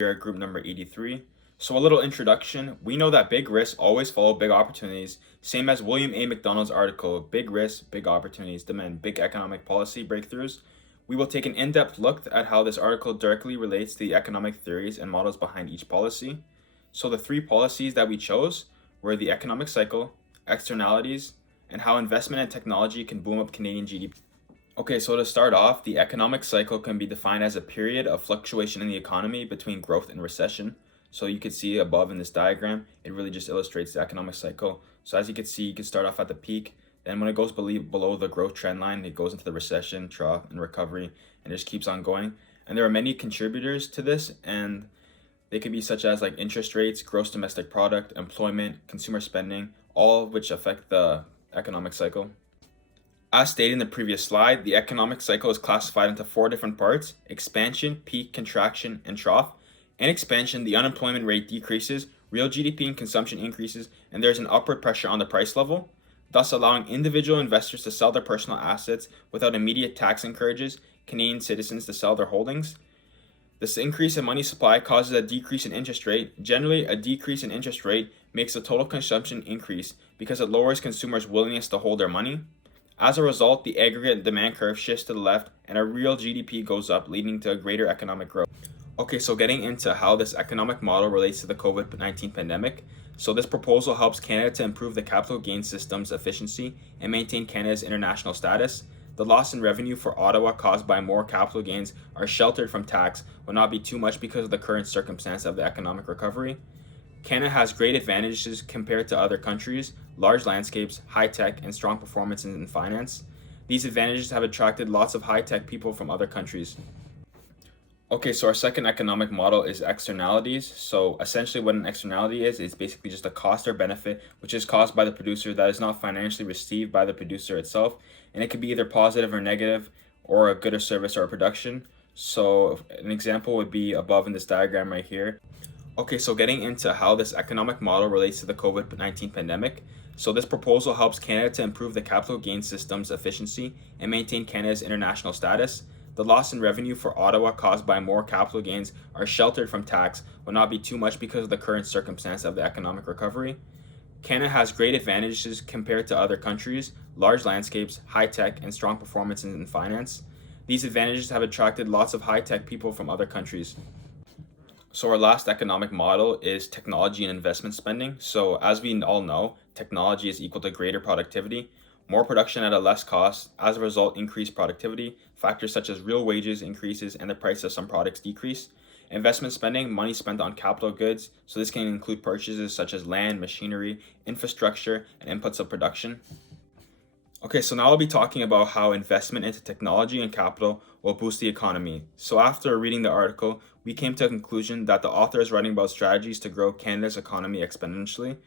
Here at group number 83. So a little introduction. We know that big risks always follow big opportunities. Same as William A. McDonald's article, big risks, big opportunities demand big economic policy breakthroughs. We will take an in-depth look at how this article directly relates to the economic theories and models behind each policy. So the three policies that we chose were the economic cycle, externalities, and how investment in technology can boom up Canadian GDP. Okay, so to start off, the economic cycle can be defined as a period of fluctuation in the economy between growth and recession. So you can see above in this diagram, it really just illustrates the economic cycle. So as you can see, you can start off at the peak. Then when it goes below the growth trend line, it goes into the recession, trough, and recovery, and it just keeps on going. And there are many contributors to this, and they could be such as like interest rates, gross domestic product, employment, consumer spending, all of which affect the economic cycle. As stated in the previous slide, the economic cycle is classified into four different parts: expansion, peak, contraction, and trough. In expansion, the unemployment rate decreases, real GDP and consumption increases, and there's an upward pressure on the price level, thus allowing individual investors to sell their personal assets without immediate tax encourages Canadian citizens to sell their holdings. This increase in money supply causes a decrease in interest rate. Generally, a decrease in interest rate makes the total consumption increase because it lowers consumers' willingness to hold their money. As a result, the aggregate demand curve shifts to the left and our real GDP goes up, leading to a greater economic growth. Okay, so getting into how this economic model relates to the COVID-19 pandemic. So this proposal helps Canada to improve the capital gains system's efficiency and maintain Canada's international status. The loss in revenue for Ottawa caused by more capital gains are sheltered from tax will not be too much because of the current circumstance of the economic recovery. Canada has great advantages compared to other countries: large landscapes, high-tech, and strong performance in finance. These advantages have attracted lots of high-tech people from other countries. Okay, so our second economic model is externalities. So essentially what an externality is, it's basically just a cost or benefit which is caused by the producer that is not financially received by the producer itself. And it could be either positive or negative, or a good or service or a production. So an example would be above in this diagram right here. Okay, so getting into how this economic model relates to the COVID-19 pandemic. So this proposal helps Canada to improve the capital gains system's efficiency and maintain Canada's international status. The loss in revenue for Ottawa caused by more capital gains are sheltered from tax will not be too much because of the current circumstance of the economic recovery. Canada has great advantages compared to other countries: large landscapes, high-tech, and strong performance in finance. These advantages have attracted lots of high-tech people from other countries. So our last economic model is technology and investment spending. So as we all know, technology is equal to greater productivity, more production at a less cost. As a result, increased productivity. Factors such as real wages increases and the price of some products decrease. Investment spending, money spent on capital goods. So this can include purchases such as land, machinery, infrastructure, and inputs of production. Okay, so now I'll be talking about how investment into technology and capital will boost the economy. So after reading the article, we came to a conclusion that the author is writing about strategies to grow Canada's economy exponentially.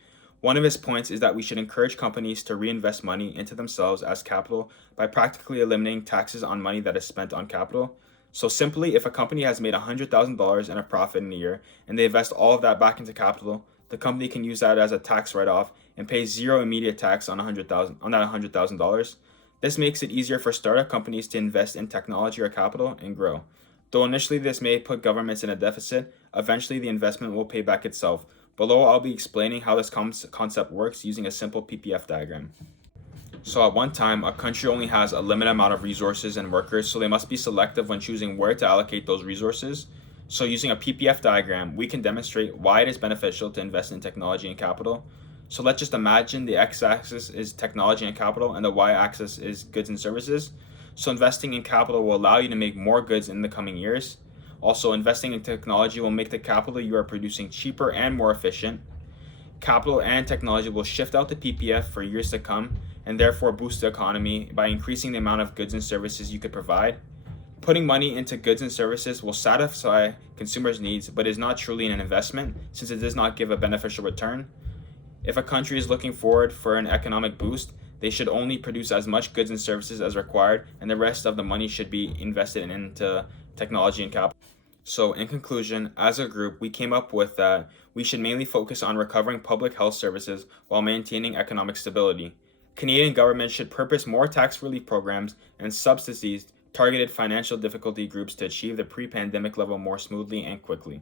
One of his points is that we should encourage companies to reinvest money into themselves as capital by practically eliminating taxes on money that is spent on capital. So simply, if a company has made $100,000 in a profit in a year and they invest all of that back into capital, the company can use that as a tax write-off and pay zero immediate tax on that $100,000. This makes it easier for startup companies to invest in technology or capital and grow. Though initially this may put governments in a deficit, eventually the investment will pay back itself. Below, I'll be explaining how this concept works using a simple PPF diagram. So at one time, a country only has a limited amount of resources and workers, so they must be selective when choosing where to allocate those resources. So using a PPF diagram, we can demonstrate why it is beneficial to invest in technology and capital. So let's just imagine the x-axis is technology and capital and the y-axis is goods and services. So investing in capital will allow you to make more goods in the coming years. Also, investing in technology will make the capital you are producing cheaper and more efficient. Capital and technology will shift out to PPF for years to come and therefore boost the economy by increasing the amount of goods and services you could provide. Putting money into goods and services will satisfy consumers' needs, but is not truly an investment since it does not give a beneficial return. If a country is looking forward for an economic boost, they should only produce as much goods and services as required, and the rest of the money should be invested into technology and capital. So in conclusion, as a group, we came up with that we should mainly focus on recovering public health services while maintaining economic stability. Canadian government should purpose more tax relief programs and subsidies targeted financial difficulty groups to achieve the pre-pandemic level more smoothly and quickly.